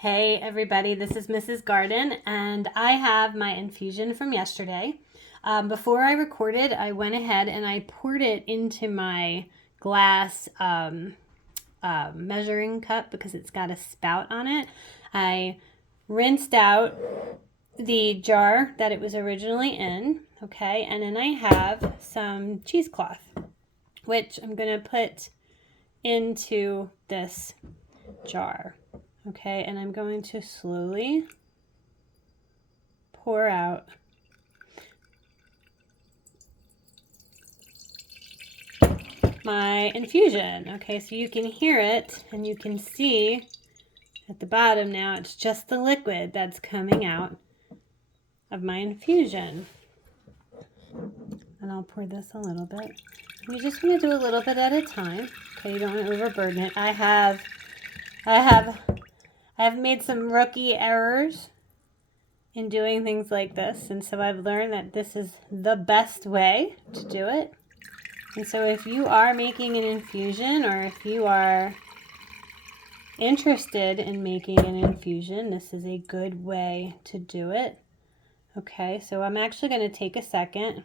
Hey everybody, this is Mrs. Garden and I have my infusion from yesterday. Before I recorded, I went ahead and I poured it into my glass measuring cup because it's got a spout on it. I rinsed out the jar that it was originally in, okay, and then I have some cheesecloth, which I'm going to put into this jar. Okay, and I'm going to slowly pour out my infusion. Okay, so you can hear it and you can see at the bottom now it's just the liquid that's coming out of my infusion. And I'll pour this a little bit. You just want to do a little bit at a time. Okay, you don't want to overburden it. I have made some rookie errors in doing things like this, and so I've learned that this is the best way to do it. And so if you are making an infusion, or if you are interested in making an infusion, this is a good way to do it. Okay, so I'm actually going to take a second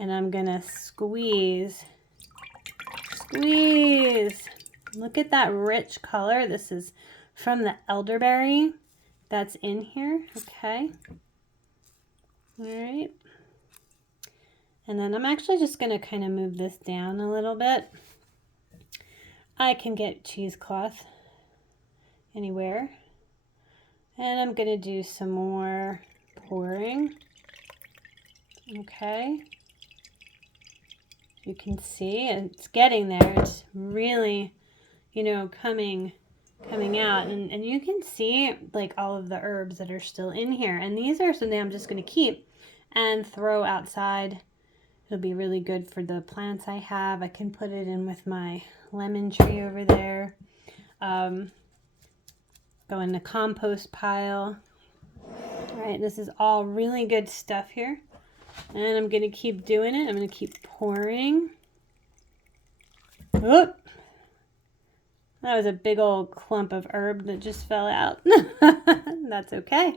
and I'm going to squeeze. Look at that rich color. This is from the elderberry that's in here. Okay. All right. And then I'm actually just going to kind of move this down a little bit. I can get cheesecloth anywhere. And I'm going to do some more pouring. Okay. You can see it's getting there. It's really, coming out, and you can see like all of the herbs that are still in here, and these are something I'm just going to keep and throw outside. It'll be really good for the plants I have. I can put it in with my lemon tree over there. Go in the compost pile. All right, this is all really good stuff here, and I'm going to keep doing it. I'm going to keep pouring. Oop. That was a big old clump of herb that just fell out. That's okay.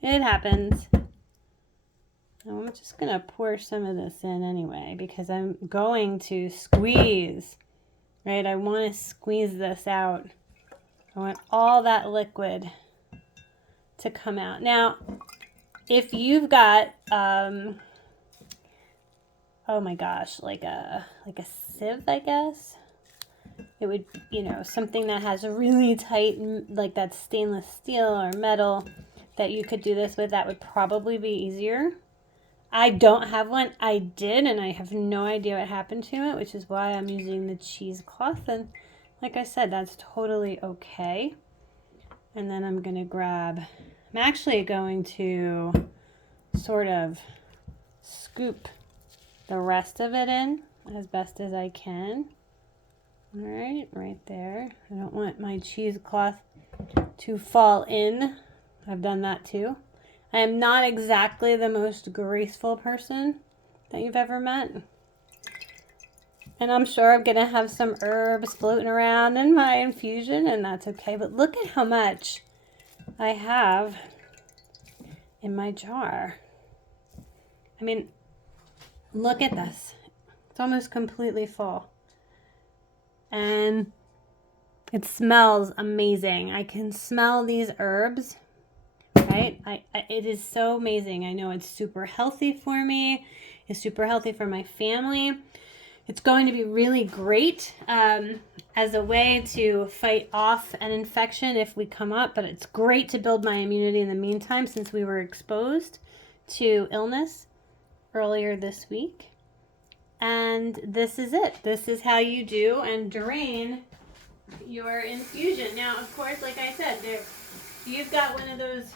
It happens. I'm just going to pour some of this in anyway because I'm going to squeeze, right? I want to squeeze this out. I want all that liquid to come out. Now, if you've got, oh my gosh, like a sieve, I guess. It would, something that has a really tight, like that stainless steel or metal that you could do this with, that would probably be easier. I don't have one. I did, and I have no idea what happened to it, which is why I'm using the cheesecloth. And like I said, that's totally okay. And then I'm going to I'm actually going to sort of scoop the rest of it in as best as I can. All right there. I don't want my cheesecloth to fall in. I've done that too. I am not exactly the most graceful person that you've ever met. And I'm sure I'm going to have some herbs floating around in my infusion, and that's okay. But look at how much I have in my jar. I mean, look at this. It's almost completely full. And it smells amazing. I can smell these herbs, right? It is so amazing. I know it's super healthy for me. It's super healthy for my family. It's going to be really great as a way to fight off an infection if we come up, but it's great to build my immunity in the meantime since we were exposed to illness earlier this week. And this is it. This is how you do and drain your infusion. Now, of course, like I said, you've got one of those,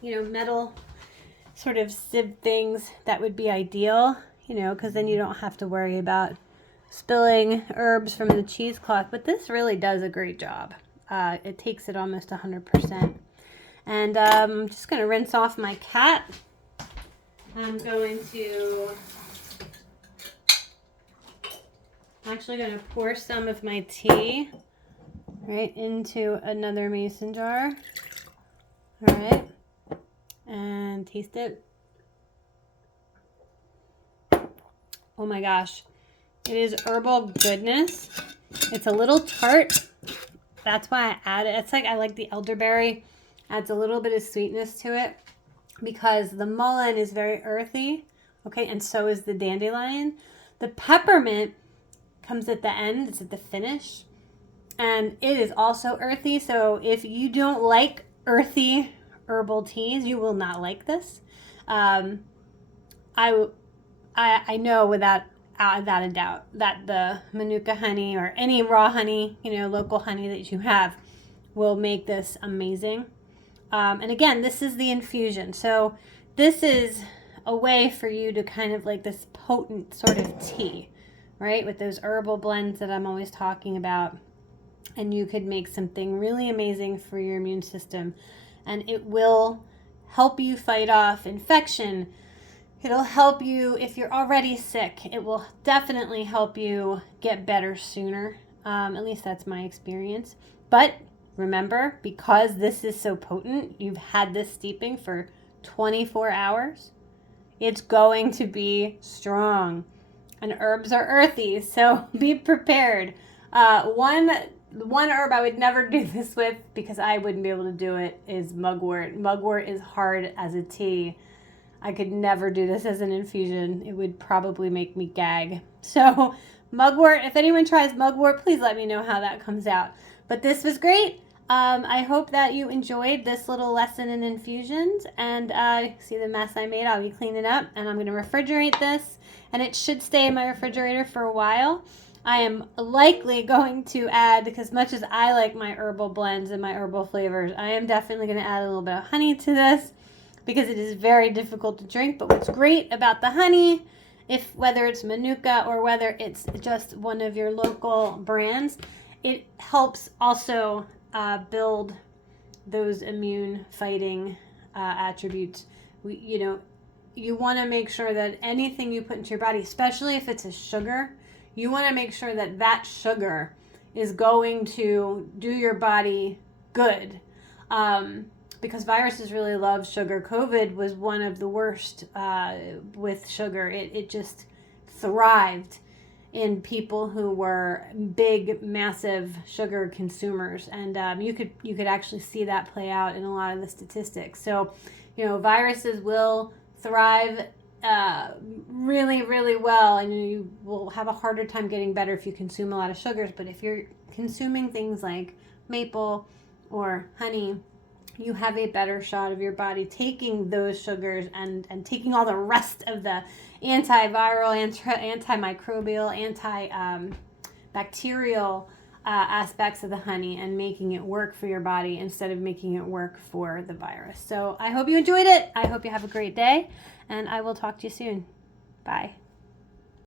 metal sort of sieve things, that would be ideal, because then you don't have to worry about spilling herbs from the cheesecloth. But this really does a great job. It takes it almost 100%. And I'm just going to rinse off my cat. I'm actually going to pour some of my tea right into another mason jar. All right, and taste it. Oh my gosh, it is herbal goodness. It's a little tart. That's why I add it. It's like I like the elderberry. Adds a little bit of sweetness to it because the mullein is very earthy. Okay, and so is the dandelion. The peppermint comes at the end. It's at the finish. And it is also earthy. So if you don't like earthy herbal teas, you will not like this. I know without a doubt that the Manuka honey or any raw honey, local honey that you have will make this amazing. And again, this is the infusion. So this is a way for you to kind of like this potent sort of tea, right? With those herbal blends that I'm always talking about. And you could make something really amazing for your immune system. And it will help you fight off infection. It'll help you if you're already sick. It will definitely help you get better sooner. At least that's my experience. But remember, because this is so potent, you've had this steeping for 24 hours. It's going to be strong. And herbs are earthy, so be prepared. One herb I would never do this with because I wouldn't be able to do it is mugwort. Mugwort is hard as a tea. I could never do this as an infusion. It would probably make me gag. So mugwort, if anyone tries mugwort, please let me know how that comes out. But this was great. I hope that you enjoyed this little lesson in infusions. And see the mess I made? I'll be cleaning up. And I'm going to refrigerate this. And it should stay in my refrigerator for a while. I am likely going to add, because much as I like my herbal blends and my herbal flavors, I am definitely going to add a little bit of honey to this because it is very difficult to drink. But what's great about the honey, whether it's Manuka or whether it's just one of your local brands, it helps also build those immune fighting attributes. You want to make sure that anything you put into your body, especially if it's a sugar, you want to make sure that that sugar is going to do your body good. Because viruses really love sugar. COVID was one of the worst with sugar. It just thrived in people who were big, massive sugar consumers. And you could actually see that play out in a lot of the statistics. So, viruses will thrive really, really well, and you will have a harder time getting better if you consume a lot of sugars. But if you're consuming things like maple or honey, you have a better shot of your body taking those sugars and taking all the rest of the antiviral, antimicrobial, antibacterial aspects of the honey and making it work for your body instead of making it work for the virus. So I hope you enjoyed it. I hope you have a great day, and I will talk to you soon. Bye.